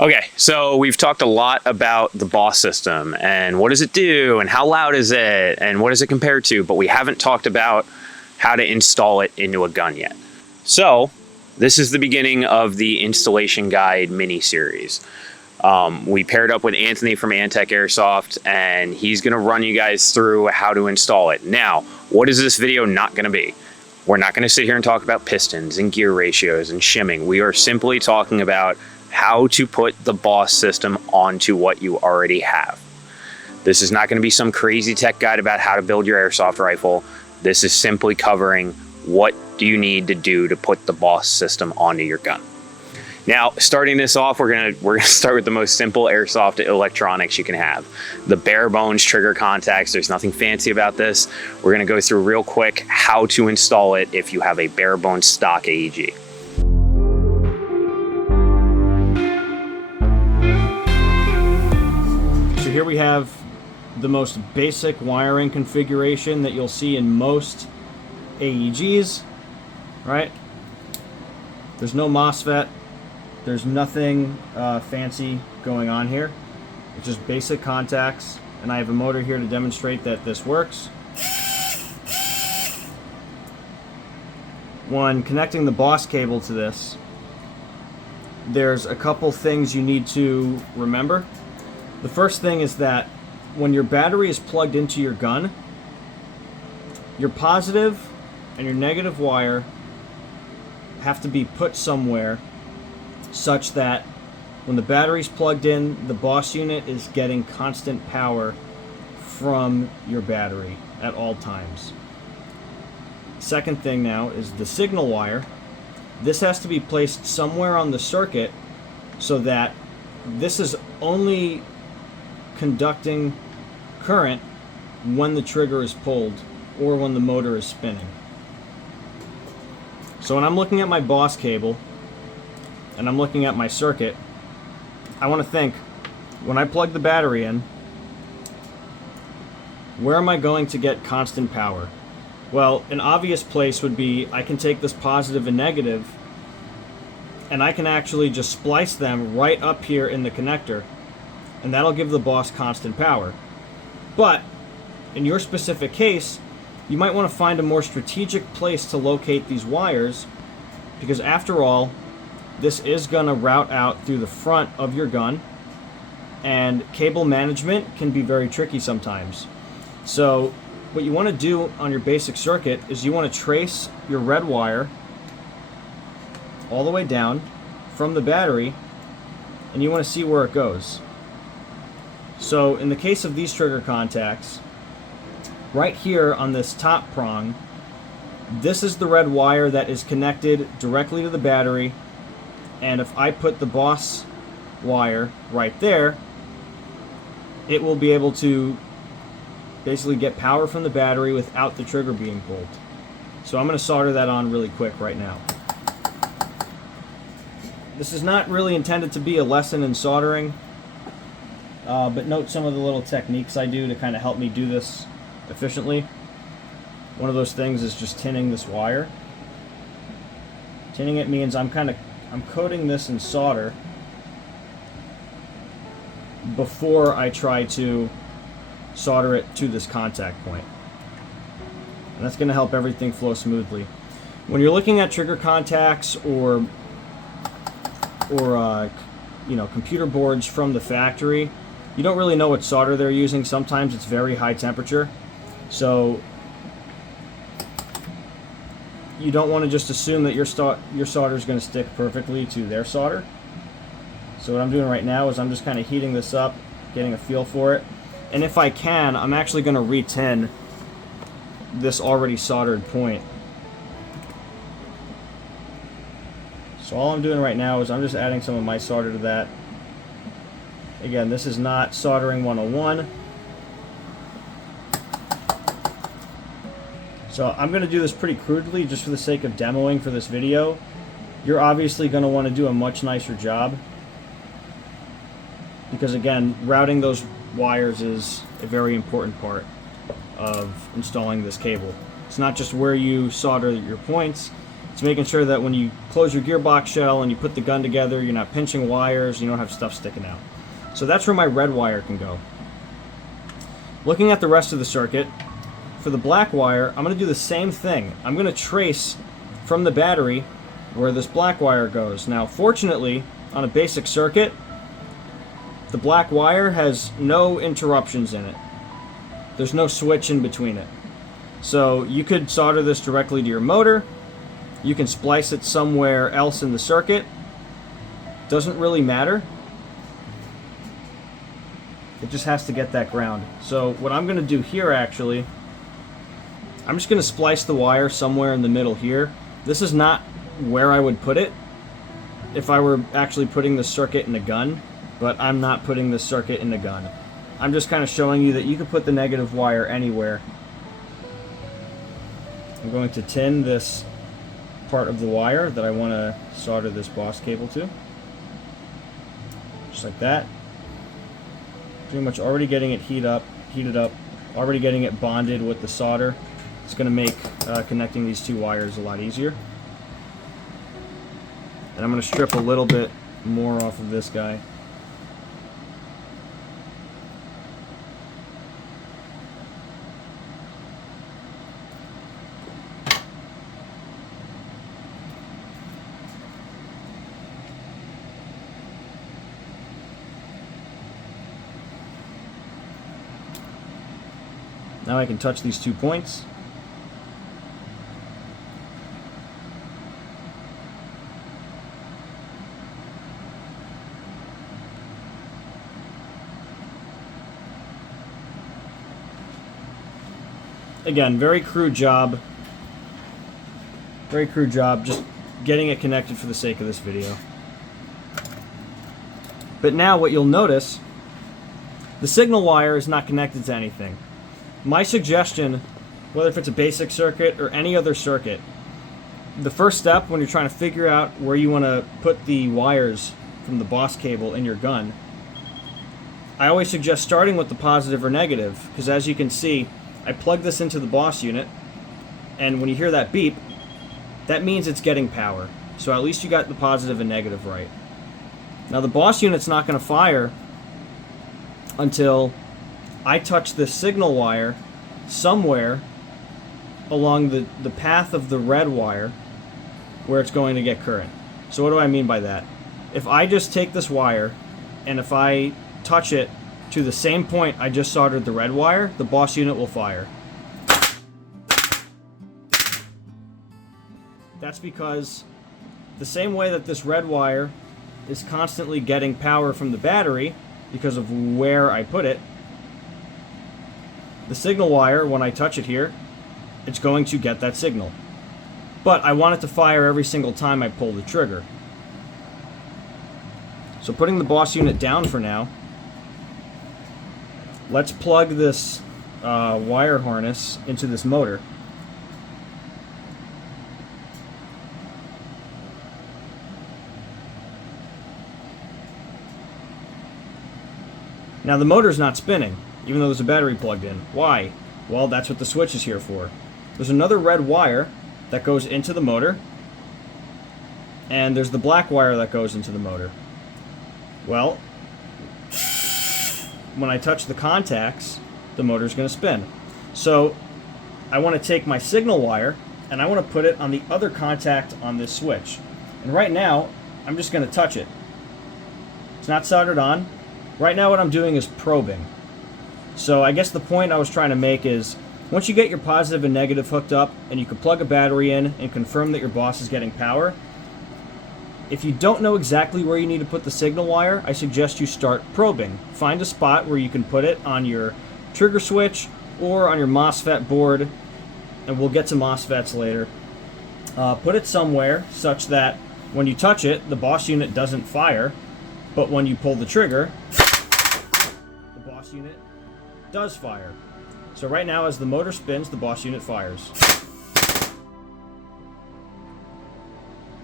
Okay, so we've talked a lot about the B.O.S.S system and what does it do and how loud is it and what does it compare to, but we haven't talked about how to install it into a gun yet. So this is the beginning of the installation guide mini series. We paired up with Anthony from Anttech Airsoft and he's gonna run you guys through how to install it. Now, what is this video not gonna be? We're not gonna sit here and talk about pistons and gear ratios and shimming. We are simply talking about how to put the B.O.S.S system onto what you already have. This is not going to be some crazy tech guide about how to build your airsoft rifle. This is simply covering what do you need to do to put the B.O.S.S system onto your gun. Now, starting this off, we're gonna start with the most simple airsoft electronics you can have. The bare bones trigger contacts. There's nothing fancy about this. We're gonna go through real quick how to install it if you have a bare bones stock AEG. Here we have the most basic wiring configuration that you'll see in most AEGs, right? There's no MOSFET. There's nothing fancy going on here. It's just basic contacts, and I have a motor here to demonstrate that this works. When connecting the B.O.S.S cable to this, there's a couple things you need to remember. The first thing is that when your battery is plugged into your gun, your positive and your negative wire have to be put somewhere such that when the battery's plugged in, the B.O.S.S unit is getting constant power from your battery at all times. Second thing now is the signal wire. This has to be placed somewhere on the circuit so that this is only conducting current when the trigger is pulled or when the motor is spinning. So when I'm looking at my B.O.S.S cable and I'm looking at my circuit, I want to think, when I plug the battery in, where am I going to get constant power? Well, an obvious place would be I can take this positive and negative and I can actually just splice them right up here in the connector, and that'll give the B.O.S.S constant power. But in your specific case, you might want to find a more strategic place to locate these wires, because after all, this is going to route out through the front of your gun, and cable management can be very tricky sometimes. So what you want to do on your basic circuit is you want to trace your red wire all the way down from the battery, and you want to see where it goes. So in the case of these trigger contacts, right here on this top prong, this is the red wire that is connected directly to the battery, and if I put the B.O.S.S wire right there, it will be able to basically get power from the battery without the trigger being pulled. So I'm going to solder that on really quick right now. This is not really intended to be a lesson in soldering. But note some of the little techniques I do to kind of help me do this efficiently. One of those things is just tinning this wire. Tinning it means I'm coating this in solder before I try to solder it to this contact point. And that's going to help everything flow smoothly. When you're looking at trigger contacts or computer boards from the factory, you don't really know what solder they're using. Sometimes it's very high temperature, so you don't want to just assume that your solder is going to stick perfectly to their solder. So what I'm doing right now is I'm just kind of heating this up, getting a feel for it, and if I can, I'm actually going to re-tin this already soldered point. So all I'm doing right now is I'm just adding some of my solder to that. Again, this is not soldering 101. So I'm going to do this pretty crudely just for the sake of demoing for this video. You're obviously going to want to do a much nicer job, because again, routing those wires is a very important part of installing this cable. It's not just where you solder your points, It's making sure that when you close your gearbox shell and you put the gun together, you're not pinching wires, you don't have stuff sticking out. So that's where my red wire can go. Looking at the rest of the circuit, for the black wire, I'm going to do the same thing. I'm going to trace from the battery where this black wire goes. Now, fortunately, on a basic circuit, the black wire has no interruptions in it. There's no switch in between it. So you could solder this directly to your motor. You can splice it somewhere else in the circuit. Doesn't really matter. It just has to get that ground. So what I'm going to do here, actually, I'm just going to splice the wire somewhere in the middle here. This is not where I would put it if I were actually putting the circuit in a gun, but I'm not putting the circuit in the gun. I'm just kind of showing you that you can put the negative wire anywhere. I'm going to tin this part of the wire that I want to solder this B.O.S.S cable to. Just like that. Pretty much already getting it heated up, already getting it bonded with the solder. It's going to make connecting these two wires a lot easier. And I'm going to strip a little bit more off of this guy. Now I can touch these 2 points. Again, very crude job. Very crude job, just getting it connected for the sake of this video. But now what you'll notice, the signal wire is not connected to anything. My suggestion, whether if it's a basic circuit or any other circuit, the first step when you're trying to figure out where you want to put the wires from the B.O.S.S cable in your gun, I always suggest starting with the positive or negative, because as you can see, I plug this into the B.O.S.S unit, and when you hear that beep, that means it's getting power. So at least you got the positive and negative right. Now the B.O.S.S unit's not going to fire until I touch this signal wire somewhere along the path of the red wire where it's going to get current. So what do I mean by that? If I just take this wire and if I touch it to the same point I just soldered the red wire, the B.O.S.S unit will fire. That's because the same way that this red wire is constantly getting power from the battery because of where I put it, the signal wire, when I touch it here, it's going to get that signal. But I want it to fire every single time I pull the trigger. So putting the B.O.S.S unit down for now, let's plug this wire harness into this motor. Now the motor's not spinning, even though there's a battery plugged in. Why? Well, that's what the switch is here for. There's another red wire that goes into the motor, and there's the black wire that goes into the motor. Well, when I touch the contacts, the motor's going to spin. So I want to take my signal wire and I want to put it on the other contact on this switch. And right now, I'm just going to touch it. It's not soldered on. Right now what I'm doing is probing. So I guess the point I was trying to make is, once you get your positive and negative hooked up and you can plug a battery in and confirm that your B.O.S.S is getting power, if you don't know exactly where you need to put the signal wire, I suggest you start probing. Find a spot where you can put it on your trigger switch or on your MOSFET board, and we'll get to MOSFETs later. Put it somewhere such that when you touch it, the B.O.S.S unit doesn't fire, but when you pull the trigger, the B.O.S.S unit does fire. So right now, as the motor spins, the B.O.S.S unit fires.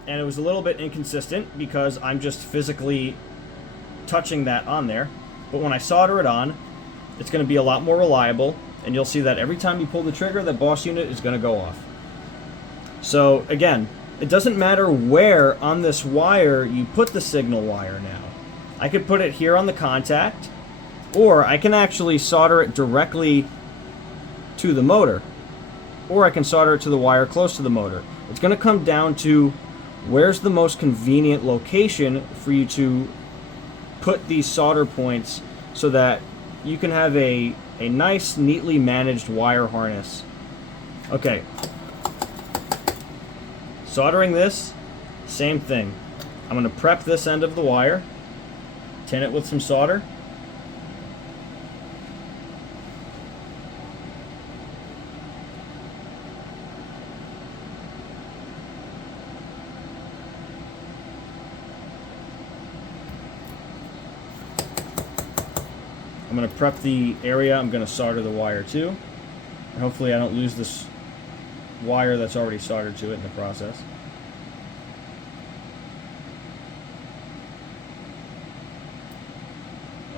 And it was a little bit inconsistent because I'm just physically touching that on there. But when I solder it on, it's going to be a lot more reliable, and you'll see that every time you pull the trigger, the B.O.S.S unit is going to go off. So again, it doesn't matter where on this wire you put the signal wire now. I could put it here on the contact, or I can actually solder it directly to the motor, or I can solder it to the wire close to the motor. It's going to come down to where's the most convenient location for you to put these solder points so that you can have a nice, neatly managed wire harness. Okay. Soldering this, same thing. I'm going to prep this end of the wire, tin it with some solder. I'm going to prep the area I'm going to solder the wire to. And hopefully I don't lose this wire that's already soldered to it in the process.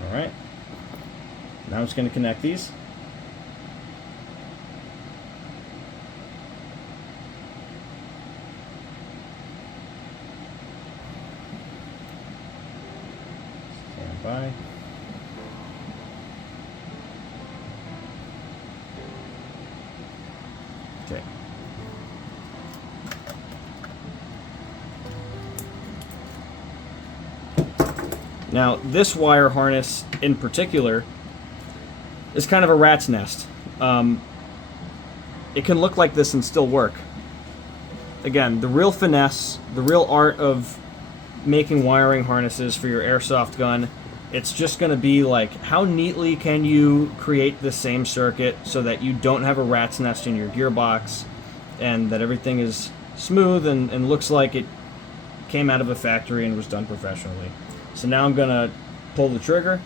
Alright. Now I'm just going to connect these. Stand by. Okay. Now, this wire harness in particular is kind of a rat's nest. It can look like this and still work. Again, the real finesse, the real art of making wiring harnesses for your airsoft gun, it's just going to be like, how neatly can you create the same circuit so that you don't have a rat's nest in your gearbox and that everything is smooth and looks like it came out of a factory and was done professionally. So now I'm going to pull the trigger.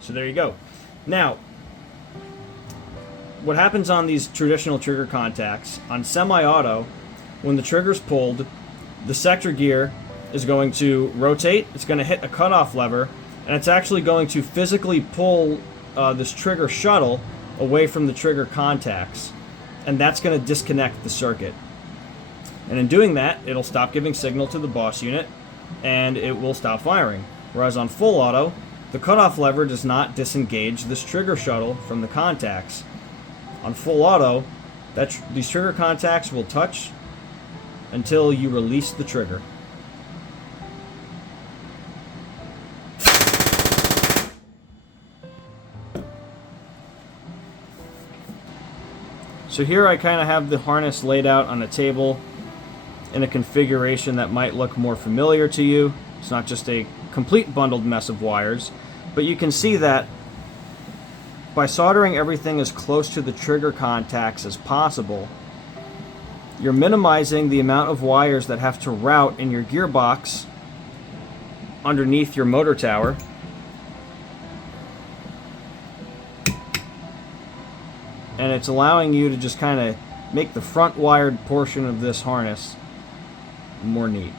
So there you go. Now, what happens on these traditional trigger contacts, on semi-auto, when the trigger's pulled, the sector gear is going to rotate, it's going to hit a cutoff lever, and it's actually going to physically pull this trigger shuttle away from the trigger contacts, and that's going to disconnect the circuit. And in doing that, it'll stop giving signal to the B.O.S.S unit, and it will stop firing. Whereas on full auto, the cutoff lever does not disengage this trigger shuttle from the contacts. On full auto, these trigger contacts will touch until you release the trigger. So here I kind of have the harness laid out on a table in a configuration that might look more familiar to you. It's not just a complete bundled mess of wires, but you can see that by soldering everything as close to the trigger contacts as possible, you're minimizing the amount of wires that have to route in your gearbox underneath your motor tower. And it's allowing you to just kind of make the front wired portion of this harness more neat.